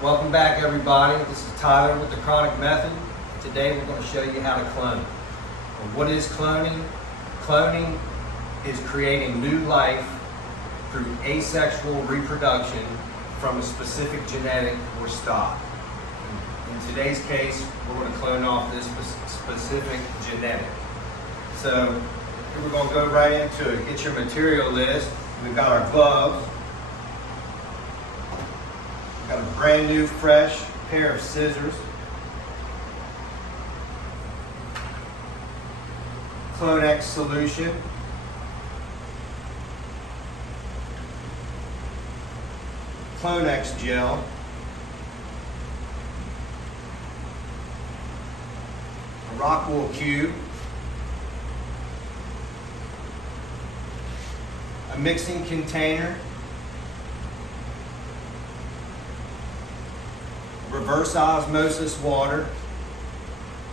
Welcome back, everybody. This is Tyler with the Chronic Method. Today we're going to show you how to clone. Well, what is cloning? Cloning is creating new life through asexual reproduction from a specific genetic or stock. In today's case, we're going to clone off this specific genetic. So here we're going to go right into it. Get your material list. We've got our gloves. Got a brand new, fresh pair of scissors. Clonex solution. Clonex gel. A rock wool cube. A mixing container. Reverse osmosis water.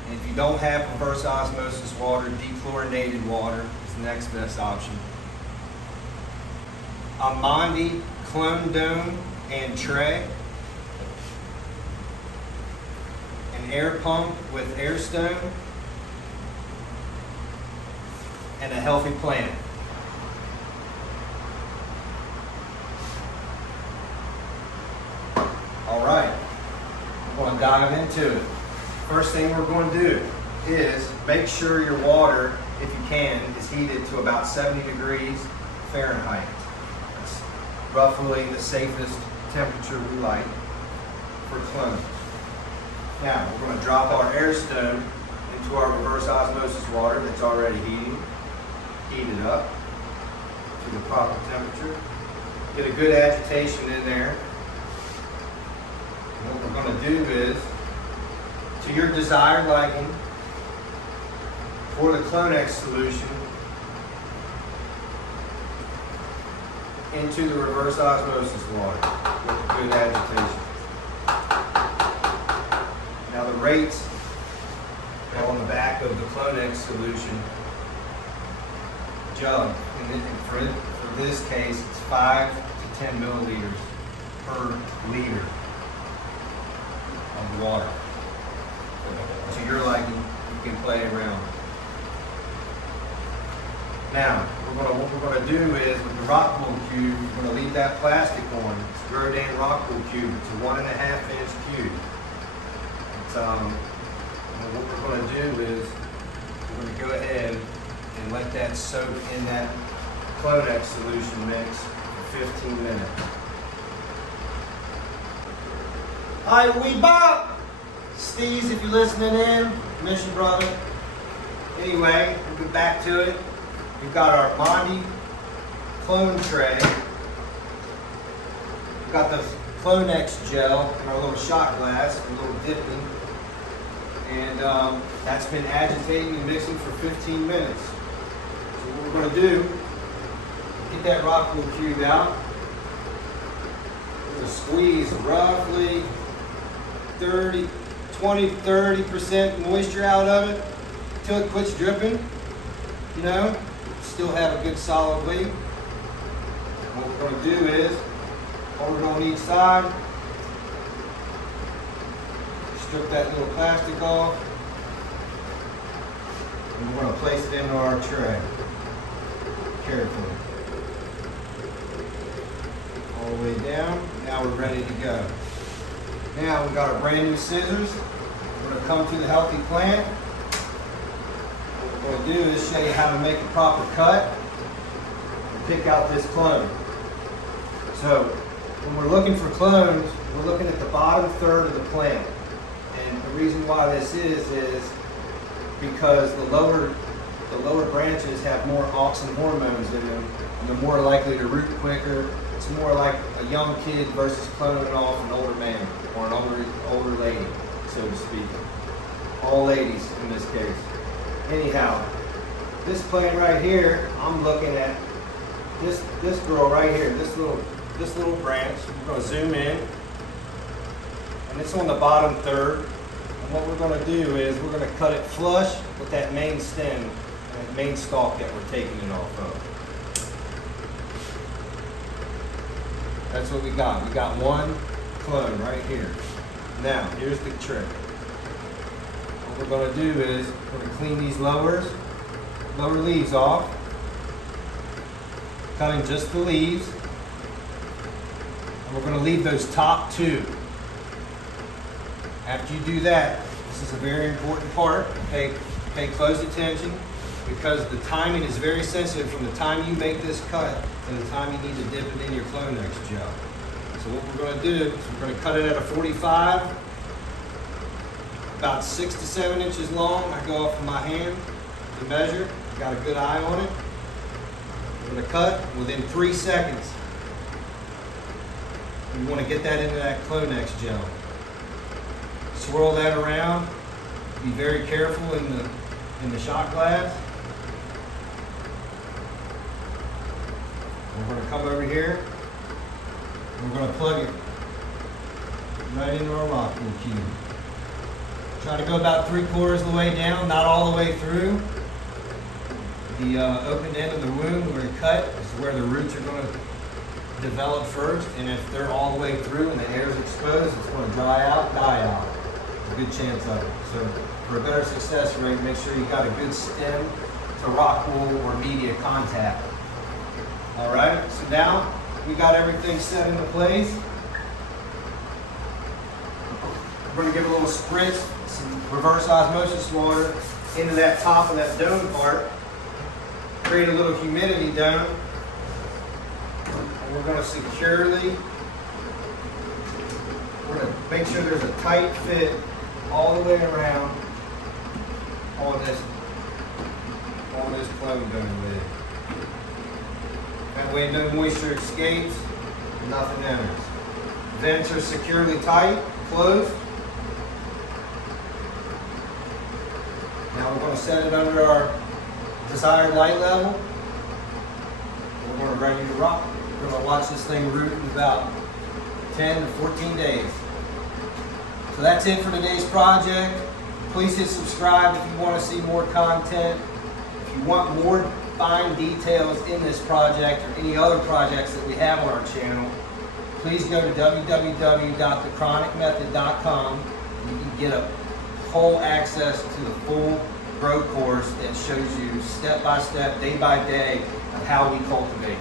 And if you don't have reverse osmosis water, dechlorinated water is the next best option. A Mondi clone dome and tray. An air pump with air stone. And a healthy plant. All right. We're going to dive into it. First thing we're going to do is make sure your water, if you can, is heated to about 70 degrees Fahrenheit. That's roughly the safest temperature we like for clones. Now we're going to drop our air stone into our reverse osmosis water that's already heated up to the proper temperature. Get a good agitation in there. What we're going to do is, to your desired liking, pour the Clonex solution into the reverse osmosis water with a good agitation. Now the rates are on the back of the Clonex solution jug. And for this case, it's 5 to 10 milliliters per liter of water. To your liking, you can play around. Now, what we're going to do is, with the rock wool cube, we're going to leave that plastic on. It's Grodan rock wool cube. It's a 1.5 inch cube. It's, what we're going to do is, we're going to go ahead and let that soak in that Clonex solution mix for 15 minutes. All right, we bop! Steez, if you're listening in, miss you, brother. Anyway, we'll get back to it. We've got our Mondi clone tray. We've got the Clonex gel in our little shot glass, a little dipping. And that's been agitating and mixing for 15 minutes. So what we're going to do, get that rock wool cube out. We're going to squeeze roughly 20-30% moisture out of it until it quits dripping. You know, still have a good solid weight. What we're going to do is, over on each side, strip that little plastic off, and we're going to place it into our tray carefully. All the way down. Now we're ready to go. Now we've got our brand new scissors. We're going to come to the healthy plant. What we're going to do is show you how to make a proper cut and pick out this clone. So when we're looking for clones, we're looking at the bottom third of the plant. And the reason why this is because the lower branches have more auxin hormones in them, and they're more likely to root quicker. It's more like a young kid versus cloning off an older man or an older lady, so to speak. All ladies in this case. Anyhow, this plant right here, I'm looking at this girl right here, this little branch. We're going to zoom in, and it's on the bottom third. And what we're going to do is we're going to cut it flush with that main stem and that main stalk that we're taking it off of. That's what we got. We got one clone right here. Now, here's the trick. What we're gonna do is, we're gonna clean these lower leaves off, cutting just the leaves, and we're gonna leave those top two. After you do that, this is a very important part. Pay close attention, because the timing is very sensitive from the time you make this cut to the time you need to dip it in your Clonex gel. So what we're going to do is we're going to cut it at a 45, about 6 to 7 inches long. I go off of my hand to measure. Got a good eye on it. We're going to cut within 3 seconds. We want to get that into that Clonex gel. Swirl that around. Be very careful in the shot glass. We're going to come over here. We're going to plug it right into our rock wool cube. Try to go about 3/4 of the way down, not all the way through. The open end of the wound where you cut is where the roots are going to develop first, and if they're all the way through and the air is exposed, it's going to dry out, die out. A good chance of it. So for a better success rate, make sure you got a good stem to rock wool or media contact. All right, so now we got everything set into place. We're going to give a little spritz, some reverse osmosis water into that top of that dome part. Create a little humidity dome. And we're going to securely, we're going to make sure there's a tight fit all the way around all this clone dome lid. That way no moisture escapes, nothing enters. Vents are securely tight, closed. Now we're going to set it under our desired light level. We're going to ready to rock. We're going to watch this thing root in about 10 to 14 days. So that's it for today's project. Please hit subscribe if you want to see more content. If you want more fine details in this project or any other projects that we have on our channel, please go to www.thechronicmethod.com. You can get a whole access to the full grow course that shows you step by step, day by day of how we cultivate.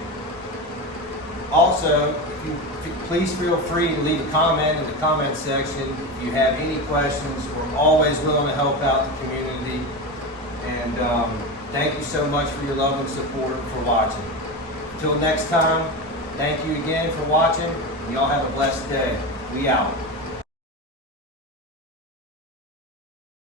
Also, please feel free to leave a comment in the comment section if you have any questions. We're always willing to help out the community. And thank you so much for your love and support for watching. Until next time, thank you again for watching. Y'all have a blessed day. We out.